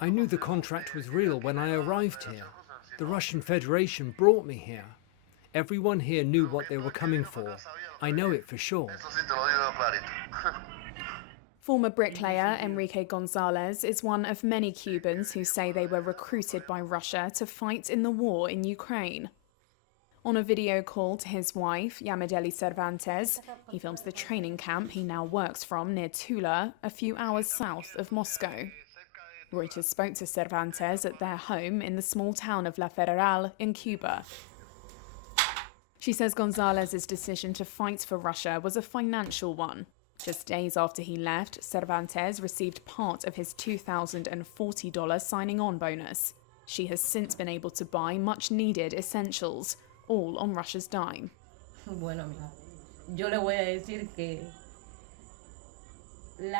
I knew the contract was real when I arrived here. The Russian Federation brought me here. Everyone here knew what they were coming for. I know it for sure. Former bricklayer Enrique Gonzalez is one of many Cubans who say they were recruited by Russia to fight in the war in Ukraine. On a video call to his wife, Yamideli Cervantes, he films the training camp he now works from near Tula, a few hours south of Moscow. Reuters spoke to Cervantes at their home in the small town of La Federal in Cuba. She says Gonzalez's decision to fight for Russia was a financial one. Just days after he left, Cervantes received part of his $2,040 signing-on bonus. She has since been able to buy much-needed essentials, all on Russia's dime.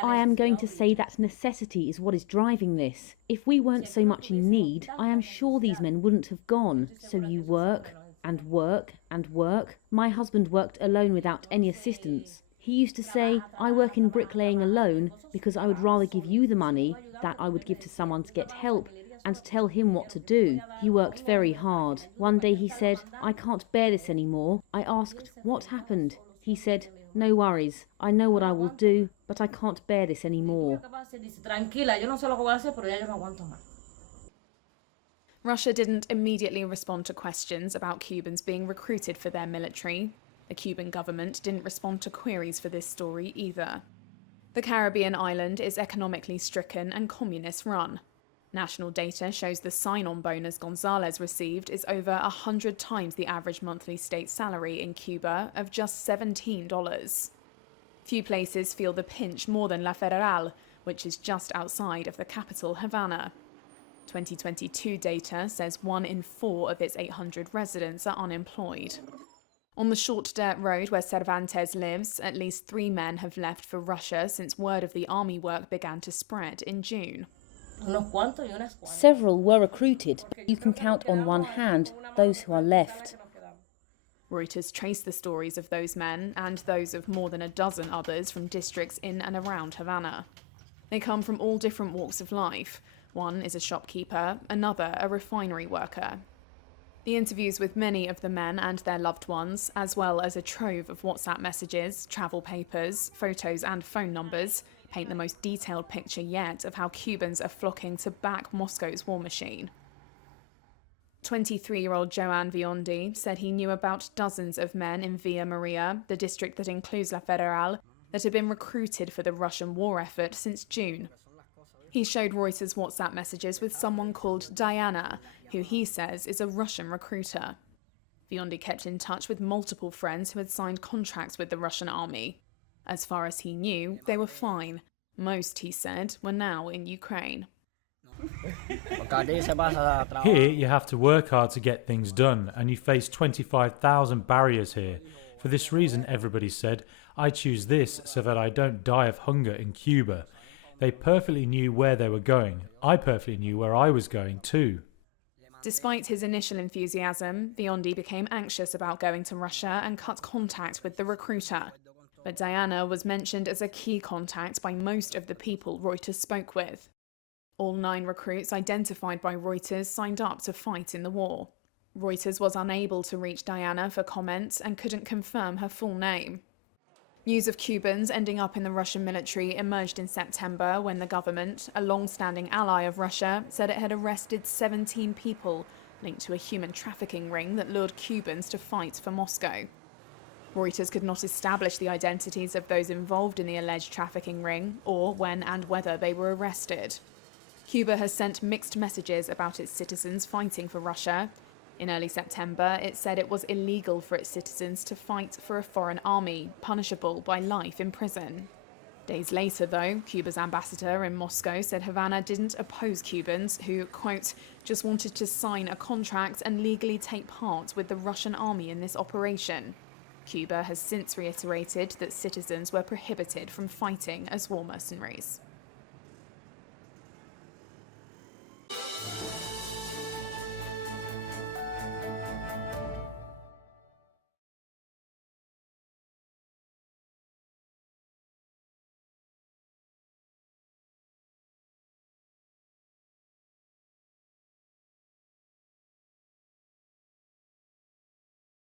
I am going to say that necessity is what is driving this. If we weren't so much in need, I am sure these men wouldn't have gone. So you work and work and work. My husband worked alone without any assistance. He used to say, I work in bricklaying alone because I would rather give you the money that I would give to someone to get help and tell him what to do. He worked very hard. One day he said, I can't bear this anymore. I asked, what happened? He said, no worries. I know what I will do, but I can't bear this anymore. Russia didn't immediately respond to questions about Cubans being recruited for their military. The Cuban government didn't respond to queries for this story either. The Caribbean island is economically stricken and communist-run. National data shows the sign-on bonus Gonzalez received is over 100 times the average monthly state salary in Cuba of just $17. Few places feel the pinch more than La Federal, which is just outside of the capital, Havana. 2022 data says 1 in 4 of its 800 residents are unemployed. On the short dirt road where Cervantes lives, at least 3 men have left for Russia since word of the army work began to spread in June. Several were recruited, but you can count on one hand those who are left. Reuters traced the stories of those men and those of more than a dozen others from districts in and around Havana. They come from all different walks of life. One is a shopkeeper, another a refinery worker. The interviews with many of the men and their loved ones, as well as a trove of WhatsApp messages, travel papers, photos and phone numbers, paint the most detailed picture yet of how Cubans are flocking to back Moscow's war machine. 23-year-old Joan Biondi said he knew about dozens of men in Villa Maria, the district that includes La Federal, that had been recruited for the Russian war effort since June. He showed Reuters WhatsApp messages with someone called Diana, who he says is a Russian recruiter. Biondi kept in touch with multiple friends who had signed contracts with the Russian army. As far as he knew, they were fine. Most, he said, were now in Ukraine. Here, you have to work hard to get things done, and you face 25,000 barriers here. For this reason, everybody said, I choose this so that I don't die of hunger in Cuba. They perfectly knew where they were going. I perfectly knew where I was going too. Despite his initial enthusiasm, Biondi became anxious about going to Russia and cut contact with the recruiter. But Diana was mentioned as a key contact by most of the people Reuters spoke with. All 9 recruits identified by Reuters signed up to fight in the war. Reuters was unable to reach Diana for comment and couldn't confirm her full name. News of Cubans ending up in the Russian military emerged in September when the government, a long-standing ally of Russia, said it had arrested 17 people linked to a human trafficking ring that lured Cubans to fight for Moscow. Reuters could not establish the identities of those involved in the alleged trafficking ring or when and whether they were arrested. Cuba has sent mixed messages about its citizens fighting for Russia. In early September, it said it was illegal for its citizens to fight for a foreign army, punishable by life in prison. Days later, though, Cuba's ambassador in Moscow said Havana didn't oppose Cubans who, quote, just wanted to sign a contract and legally take part with the Russian army in this operation. Cuba has since reiterated that citizens were prohibited from fighting as war mercenaries.